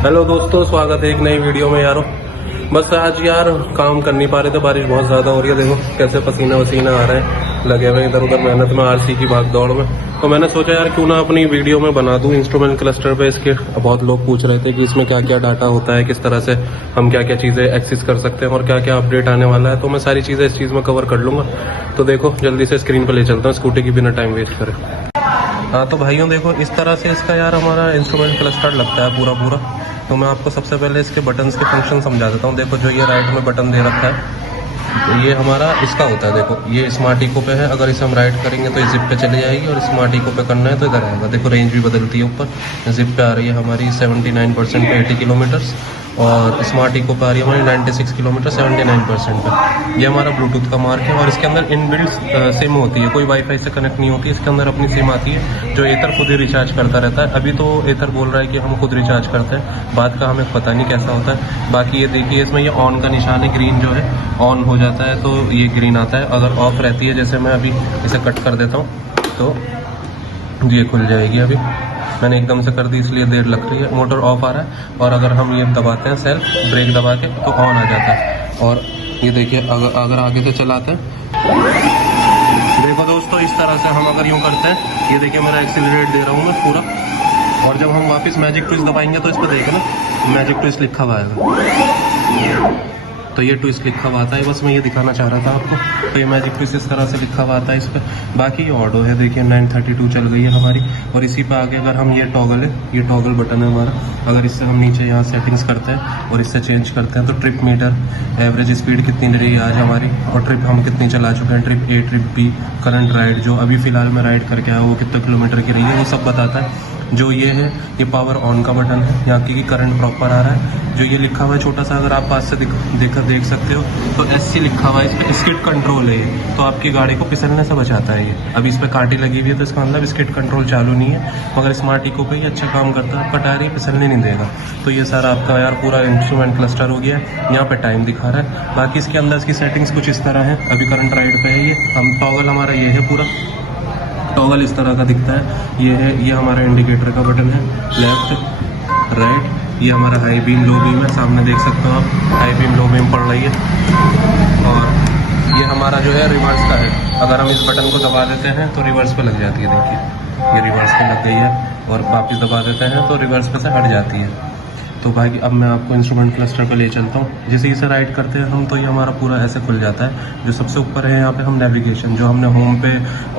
Hello दोस्तों, स्वागत है एक नई वीडियो में यारों। बस आज यार काम कर नहीं पा रहे थे, बारिश बहुत ज़्यादा हो रही है। देखो कैसे पसीना वसीना आ रहा है, लगे हुए इधर उधर मेहनत में, आरसी की भाग दौड़ में। तो मैंने सोचा यार क्यों ना अपनी वीडियो में बना दूं इंस्ट्रूमेंट क्लस्टर पे इसके। बहुत लोग पूछ रहे थे कि इसमें क्या क्या डाटा होता है, किस तरह से हम क्या क्या चीज़ें एक्सेस कर सकते हैं और क्या क्या अपडेट आने वाला है। तो मैं सारी चीज़ें इस चीज़ में कवर कर लूँगा। तो देखो जल्दी से स्क्रीन पर ले चलता हूँ स्कूटी की, बिना टाइम वेस्ट करें। हाँ तो भाइयों देखो इस तरह से इसका यार हमारा इंस्ट्रूमेंट क्लस्टर लगता है पूरा पूरा। तो मैं आपको सबसे पहले इसके बटन्स के फंक्शन समझा देता हूँ। देखो जो ये राइट में बटन दे रखा है, तो ये हमारा इसका होता है। देखो ये स्मार्ट इको पे है, अगर इसे हम राइट करेंगे तो ये जिप पे चली जाएगी, और स्मार्ट इको पे करना है तो इधर आएगा। देखो रेंज भी बदलती है, ऊपर जिप पे आ रही है हमारी 79% पे 80 किलोमीटर्स, और स्मार्ट इको पे आ रही है हमारी 96 किलोमीटर 79% पे। ये हमारा ब्लूटूथ का मार्क है, और इसके अंदर इनबिल्ट सिम होती है, कोई वाईफाई से कनेक्ट नहीं होती। इसके अंदर अपनी सिम आती है जो एथर खुद ही रिचार्ज करता रहता है। अभी तो एथर बोल रहा है कि हम खुद रिचार्ज करते हैं, बात का हमें पता नहीं कैसा होता है। बाकी ये देखिए इसमें ये ऑन का निशान है, ग्रीन जो है ऑन हो जाता है तो ये ग्रीन आता है। अगर ऑफ रहती है, जैसे मैं अभी इसे कट कर देता हूँ तो ये खुल जाएगी। अभी मैंने एकदम से कर दी इसलिए देर लग रही है। मोटर ऑफ आ रहा है, और अगर हम ये दबाते हैं सेल्फ ब्रेक दबा के तो ऑन आ जाता है। और ये देखिए अगर आगे से चलाते हैं, देखो दोस्तों इस तरह से हम अगर यूँ करते हैं, ये देखिए मेरा एक्सीलरेट दे रहा हूँ मैं पूरा। और जब हम वापस मैजिक ट्विस्ट दबाएंगे तो इस पर देखो ना मैजिक ट्विस्ट लिखा हुआ आएगा, तो ये ट्विस्ट लिखा हुआ आता है। बस मैं ये दिखाना चाह रहा था आपको। तो ये मैजिक ट्विस्ट इस तरह से लिखा हुआ आता है इस पर। बाकी ये ऑडो है, देखिए 932 चल गई है हमारी। और इसी पे आगे अगर हम ये टॉगल है, ये टॉगल बटन है हमारा, अगर इससे हम नीचे यहाँ सेटिंग्स करते हैं और इससे चेंज करते हैं तो ट्रिप मीटर, एवरेज स्पीड कितनी रही आज हमारी, और ट्रिप हम कितनी चला चुके हैं, trip A trip B, current ride जो अभी फिलहाल में राइड करके आया वो कितने किलोमीटर की रही है, वो सब बताता है। जो ये है ये पावर ऑन का बटन है, यहाँ की करंट प्रॉपर आ रहा है। जो ये लिखा हुआ है छोटा सा, अगर आप पास से देख सकते हो तो SC लिखा हुआ है, इस पर स्किड कंट्रोल है ये, तो आपकी गाड़ी को फिसलने से बचाता है ये। अभी इस पर कांटे लगी हुई है तो इसका मतलब स्किड कंट्रोल चालू नहीं है, मगर स्मार्ट इको पे ही अच्छा काम करता है, आपका टायर ही फिसलने नहीं देगा। तो ये सारा आपका यार पूरा इंस्ट्रूमेंट क्लस्टर हो गया है। यहाँ पे टाइम दिखा रहा है। बाकी इसके अंदर इसकी सेटिंग्स कुछ इस तरह है। अभी करंट राइड पे है ये, हम टॉगल हमारा ये है पूरा, टॉगल इस तरह का दिखता है। ये है, ये हमारा इंडिकेटर का बटन है, लेफ्ट राइट। ये हमारा हाई बीम लो बीम है, सामने देख सकते हो आप, हाई बीम लो बीम पड़ रही है। और ये हमारा जो है रिवर्स का है, अगर हम इस बटन को दबा देते हैं तो रिवर्स पे लग जाती है। देखिए ये रिवर्स पे लग गई है, और वापस दबा देते हैं तो रिवर्स पे से हट जाती है। तो भाई अब मैं आपको इंस्ट्रूमेंट क्लस्टर पे ले चलता हूँ। जैसे इसे राइट करते हैं हम तो ये हमारा पूरा ऐसे खुल जाता है। जो सबसे ऊपर है यहाँ पे हम नेविगेशन, जो हमने होम पे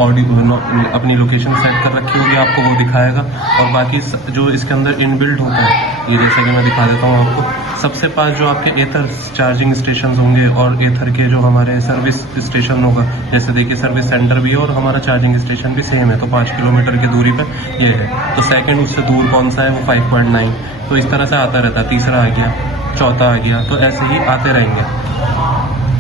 ऑडियो अपनी लोकेशन सेट कर रखी होगी आपको वो दिखाएगा। और बाकी जो इसके अंदर इनबिल्ट होता है, ये जैसे कि मैं दिखा देता हूँ आपको। सबसे पास जो आपके एथर चार्जिंग स्टेशन होंगे और एथर के जो हमारे सर्विस स्टेशन होगा, जैसे देखिए सर्विस सेंटर भी है और हमारा चार्जिंग स्टेशन भी सेम है, तो 5 किलोमीटर की दूरी पे ये है। तो सेकंड उससे दूर कौन सा है, वो 5.9। तो इस तरह से आता रहता है, तीसरा आ गया, चौथा आ गया, तो ऐसे ही आते रहेंगे।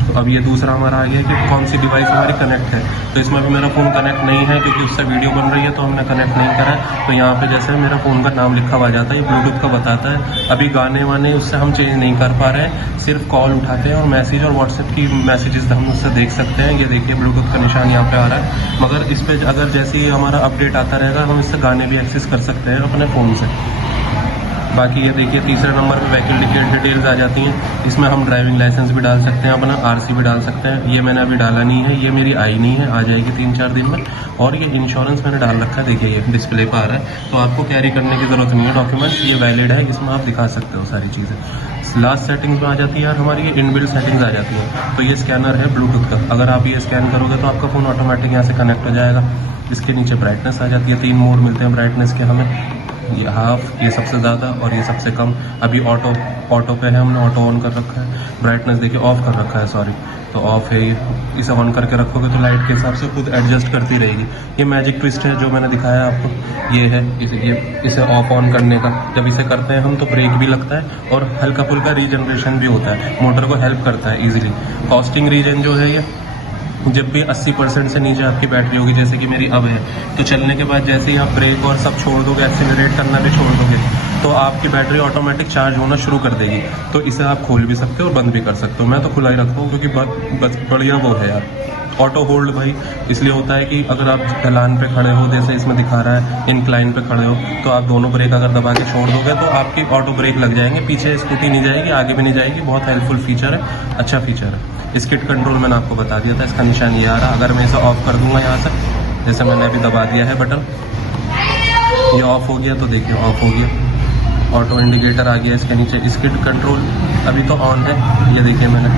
तो अब ये दूसरा हमारा आ गया कि कौन सी डिवाइस हमारी कनेक्ट है। तो इसमें भी मेरा फ़ोन कनेक्ट नहीं है क्योंकि उससे वीडियो बन रही है, तो हमने कनेक्ट नहीं करा है। तो यहाँ पे जैसे मेरा फ़ोन का नाम लिखा हुआ जाता है, ये ब्लूटूथ का बताता है। अभी गाने वाने उससे हम चेंज नहीं कर पा रहे हैं, सिर्फ कॉल उठाते हैं और मैसेज और व्हाट्सएप की मैसेजेस हम उससे देख सकते हैं। ये देखिए ब्लूटूथ का निशान यहाँ पे आ रहा है, मगर इस पर अगर जैसे ही हमारा अपडेट आता रहेगा हम इससे गाने भी एक्सेस कर सकते हैं अपने फ़ोन से। बाकी ये देखिए तीसरे नंबर पे व्हीकल डिटेल्स आ जाती हैं। इसमें हम ड्राइविंग लाइसेंस भी डाल सकते हैं, अपना RC भी डाल सकते हैं। ये मैंने अभी डाला नहीं है, ये मेरी आई नहीं है, आ जाएगी 3-4 दिन में। और ये इंश्योरेंस मैंने डाल रखा है, देखिए ये डिस्प्ले पर आ रहा है, तो आपको कैरी करने की ज़रूरत नहीं है डॉक्यूमेंट्स, ये वैलिड है, इसमें आप दिखा सकते हो सारी चीज़ें। लास्ट सेटिंग्स में आ जाती है यार हमारी ये इनबिल्ट सेटिंग्स आ जाती है। तो ये स्कैनर है ब्लूटूथ का, अगर आप ये स्कैन करोगे तो आपका फ़ोन ऑटोमेटिक यहाँ से कनेक्ट हो जाएगा। इसके नीचे ब्राइटनेस आ जाती है, 3 मोड मिलते हैं ब्राइटनेस के हमें, ये हाफ, ये सबसे ज़्यादा और ये सबसे कम। अभी ऑटो पे है, हमने ऑटो ऑन कर रखा है। ब्राइटनेस देखिए ऑफ कर रखा है, सॉरी, तो ऑफ है ये। इसे ऑन करके रखोगे तो लाइट के हिसाब से खुद एडजस्ट करती रहेगी। ये मैजिक ट्विस्ट है जो मैंने दिखाया आपको, ये है इसे ऑफ ऑन करने का। जब इसे करते हैं हम तो ब्रेक भी लगता है और हल्का फुल्का रीजनरेशन भी होता है, मोटर को हेल्प करता है ईजिली। कॉस्टिंग रीजन जो है ये, जब भी 80% से नीचे आपकी बैटरी होगी, जैसे कि मेरी अब है, तो चलने के बाद जैसे ही आप ब्रेक और सब छोड़ दोगे, एक्सीलरेट करना भी छोड़ दोगे, तो आपकी बैटरी ऑटोमेटिक चार्ज होना शुरू कर देगी। तो इसे आप खोल भी सकते हो और बंद भी कर सकते हो। मैं तो खुला ही रखता हूँ क्योंकि बस बढ़िया वो है यार, ऑटो होल्ड भाई इसलिए होता है कि अगर आप ढलान पे खड़े हो, जैसे इसमें दिखा रहा है इंक्लाइन पे खड़े हो, तो आप दोनों ब्रेक अगर दबा के छोड़ दोगे तो आपकी ऑटो ब्रेक लग जाएंगे, पीछे स्कूटी नहीं जाएगी, आगे भी नहीं जाएगी। बहुत हेल्पफुल फीचर है, अच्छा फीचर है। स्किड कंट्रोल मैंने आपको बता दिया था, इसका निशान ये आ रहा। अगर मैं इसे ऑफ कर दूंगा यहाँ से, जैसे मैंने अभी दबा दिया है बटन, ये ऑफ हो गया, तो देखिए ऑफ हो गया। ऑटो इंडिकेटर आ गया इसके नीचे। स्किड कंट्रोल अभी तो ऑन है, ये देखिए मैंने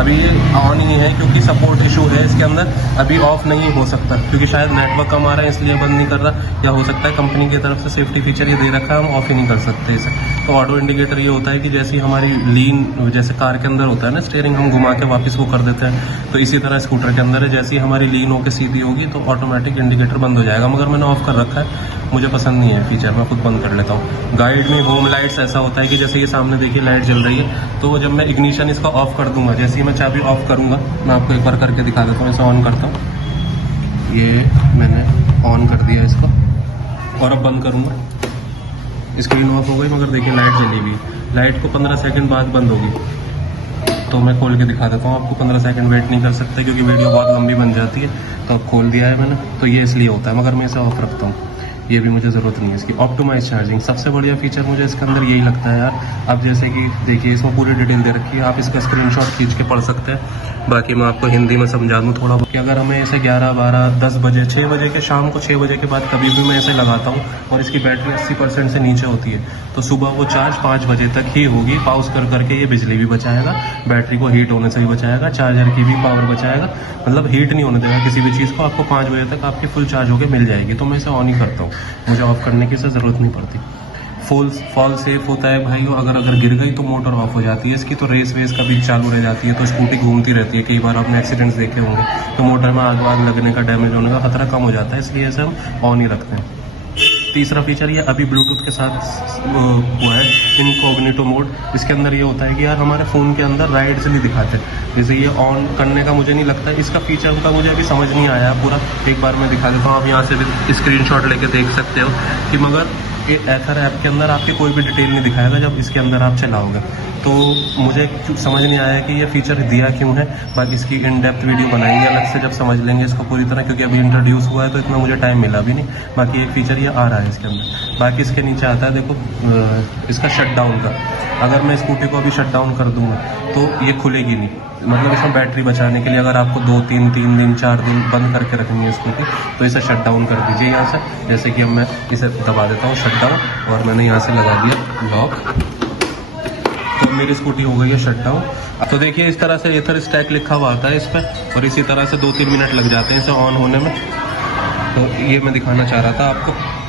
अभी ये ऑन ही है क्योंकि सपोर्ट इशू है इसके अंदर, अभी ऑफ नहीं हो सकता क्योंकि शायद नेटवर्क कम आ रहा है इसलिए बंद नहीं कर रहा, या हो सकता है कंपनी की तरफ से सेफ्टी फीचर ये दे रखा है, हम ऑफ ही नहीं कर सकते इसे। तो ऑटो इंडिकेटर ये होता है कि जैसी हमारी लीन, जैसे कार के अंदर होता है ना स्टीयरिंग, हम घुमा के वापस वो कर देते हैं, तो इसी तरह स्कूटर के अंदर है, जैसी हमारी लीन होकर सीधी होगी तो ऑटोमेटिक इंडिकेटर बंद हो जाएगा। मगर मैंने ऑफ कर रखा है, मुझे पसंद नहीं है फीचर, मैं खुद बंद कर लेता हूँ। गाइड में होम लाइट्स ऐसा होता है कि जैसे ये सामने देखिए लाइट जल रही है, तो जब मैं इग्निशन इसका ऑफ कर दूंगा, जैसे ही मैं चाबी ऑफ करूंगा, मैं आपको एक बार करके दिखा देता हूँ। इसे ऑन करता हूँ, ये मैंने ऑन कर दिया इसको, और अब बंद करूंगा, स्क्रीन ऑफ हो गई, मगर देखिए लाइट जली हुई। लाइट को 15 सेकंड बाद बंद होगी, तो मैं खोल के दिखा देता हूँ आपको। 15 सेकंड वेट नहीं कर सकते क्योंकि वीडियो बहुत लंबी बन जाती है, तो अब खोल दिया है मैंने, तो ये इसलिए होता है, मगर मैं इसे ऑफ रखता हूँ, ये भी मुझे ज़रूरत नहीं है इसकी। ऑप्टिमाइज चार्जिंग सबसे बढ़िया फीचर मुझे इसके अंदर यही लगता है यार। अब जैसे कि देखिए इसमें पूरी डिटेल दे रखी है, आप इसका स्क्रीनशॉट खींच के पढ़ सकते हैं। बाकी मैं आपको हिंदी में समझा दूँ थोड़ा बहुत कि अगर हमें इसे 11, 12, 10 बजे, 6 बजे के, शाम को 6 बजे के बाद कभी भी मैं इसे लगाता हूँ और इसकी बैटरी 80% से नीचे होती है, तो सुबह वो चार्ज 5 बजे तक ही होगी। पाउज कर करके ये बिजली भी बचाएगा, बैटरी को हीट होने से भी बचाएगा, चार्जर की भी पावर बचाएगा, मतलब हीट नहीं होने देगा किसी भी चीज़ को। आपको 5 बजे तक आपकी फुल चार्ज होकर मिल जाएगी, तो मैं इसे ऑन ही करता हूँ, मुझे ऑफ करने की ज़रूरत नहीं पड़ती। फॉल सेफ होता है भाई, अगर गिर गई तो मोटर ऑफ हो जाती है इसकी, तो रेस वेस कभी चालू रह जाती है, तो स्कूटी घूमती रहती है। कई बार आपने एक्सीडेंट्स देखे होंगे, तो मोटर में आग वाग लगने का, डैमेज होने का खतरा कम हो जाता है, इसलिए इसे हम ऑन ही रखते हैं। तीसरा फीचर ये अभी ब्लूटूथ के साथ हुआ है, इनकॉग्निटो मोड। इसके अंदर ये होता है कि यार हमारे फ़ोन के अंदर राइट से नहीं दिखाते, जैसे ये ऑन करने का मुझे नहीं लगता, इसका फीचर का मुझे अभी समझ नहीं आया पूरा। एक बार मैं दिखा देता हूँ, आप यहाँ से भी स्क्रीनशॉट लेके देख सकते हो कि मगर ये एथर ऐप के अंदर आपकी कोई भी डिटेल नहीं दिखाएगा जब इसके अंदर आप चलाओगे, तो मुझे समझ नहीं आया कि ये फीचर दिया क्यों है। बाकी इसकी इन डेप्थ वीडियो बनाएंगे अलग से जब समझ लेंगे इसको पूरी तरह, क्योंकि अभी इंट्रोड्यूस हुआ है तो इतना मुझे टाइम मिला भी नहीं। बाकी एक फीचर ये आ रहा है इसके अंदर। बाकी इसके नीचे आता है देखो इसका शटडाउन का, अगर मैं स्कूटी को अभी शटडाउन कर दूंगा तो ये खुलेगी नहीं, मतलब इसमें बैटरी बचाने के लिए अगर आपको 2, 3 दिन 4 दिन बंद करके रखनी है स्कूटी, तो इसे शट डाउन कर दीजिए यहाँ से। जैसे कि अब मैं इसे दबा देता हूँ शट डाउन, और मैंने यहाँ से लगा दिया लॉक, तो मेरी स्कूटी हो गई है शट डाउन। तो देखिए इस तरह से एथर स्टैक लिखा हुआ आता है इस पर, और इसी तरह से 2-3 मिनट लग जाते हैं इसे ऑन होने में। तो ये मैं दिखाना चाह रहा था आपको,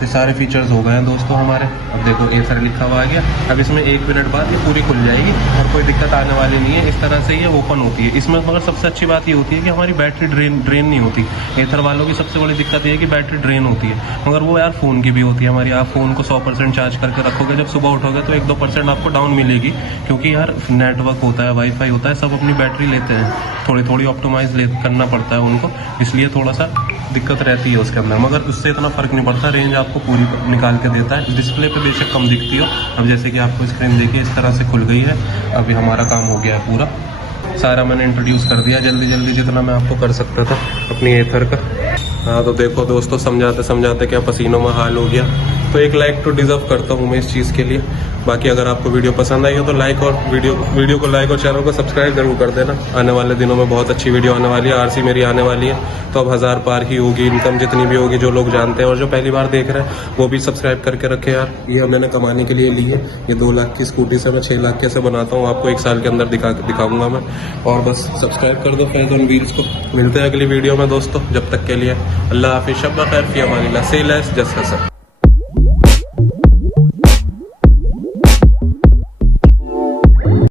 ये सारे फीचर्स हो गए हैं दोस्तों हमारे। अब देखो एथर लिखा हुआ आ गया, अब इसमें 1 मिनट बाद ये पूरी खुल जाएगी और कोई दिक्कत आने वाली नहीं है। इस तरह से ये ओपन होती है इसमें, मगर सबसे अच्छी बात ये होती है कि हमारी बैटरी ड्रेन नहीं होती। एथर वालों की सबसे बड़ी दिक्कत ये है कि बैटरी ड्रेन होती है, मगर वो यार फ़ोन की भी होती है हमारी। आप फ़ोन को 100% चार्ज करके रखोगे, जब सुबह उठोगे तो 1-2% आपको डाउन मिलेगी, क्योंकि यार नेटवर्क होता है, वाईफाई होता है, सब अपनी बैटरी लेते हैं, थोड़ी ऑप्टिमाइज करना पड़ता है उनको, इसलिए थोड़ा सा दिक्कत रहती है उसके अंदर, मगर उससे इतना फ़र्क नहीं पड़ता, रेंज आपको पूरी निकाल के देता है। डिस्प्ले पे बेशक कम दिखती हो, अब जैसे कि आपको स्क्रीन देखिए इस तरह से खुल गई है। अभी हमारा काम हो गया है पूरा, सारा मैंने इंट्रोड्यूस कर दिया जल्दी जितना मैं आपको कर सकता था अपनी एथर का। हाँ तो देखो दोस्तों, समझाते क्या पसीनों में हाल हो गया। तो एक लाइक तो डिजर्व करता हूँ मैं इस चीज़ के लिए। बाकी अगर आपको वीडियो पसंद आई हो तो लाइक, और वीडियो को लाइक और चैनल को सब्सक्राइब जरूर कर देना। आने वाले दिनों में बहुत अच्छी वीडियो आने वाली है, आरसी मेरी आने वाली है, तो अब 1000 पार ही होगी इनकम जितनी भी होगी। जो लोग जानते हैं और जो पहली बार देख रहे हैं वो भी सब्सक्राइब करके रखे यार। ये मैंने कमाने के लिए ली है, ये 2 लाख की स्कूटी से मैं 6 लाख कैसे बनाता हूँ आपको 1 साल के अंदर दिखाऊंगा मैं। और बस सब्सक्राइब कर दो फैज़ ऑन व्हील्स को। मिलते हैं अगली वीडियो में दोस्तों, जब तक के लिए अल्लाह हाफिज़, शब खैर, फी अमानिल्लाह, से लेस जस्ट हसन।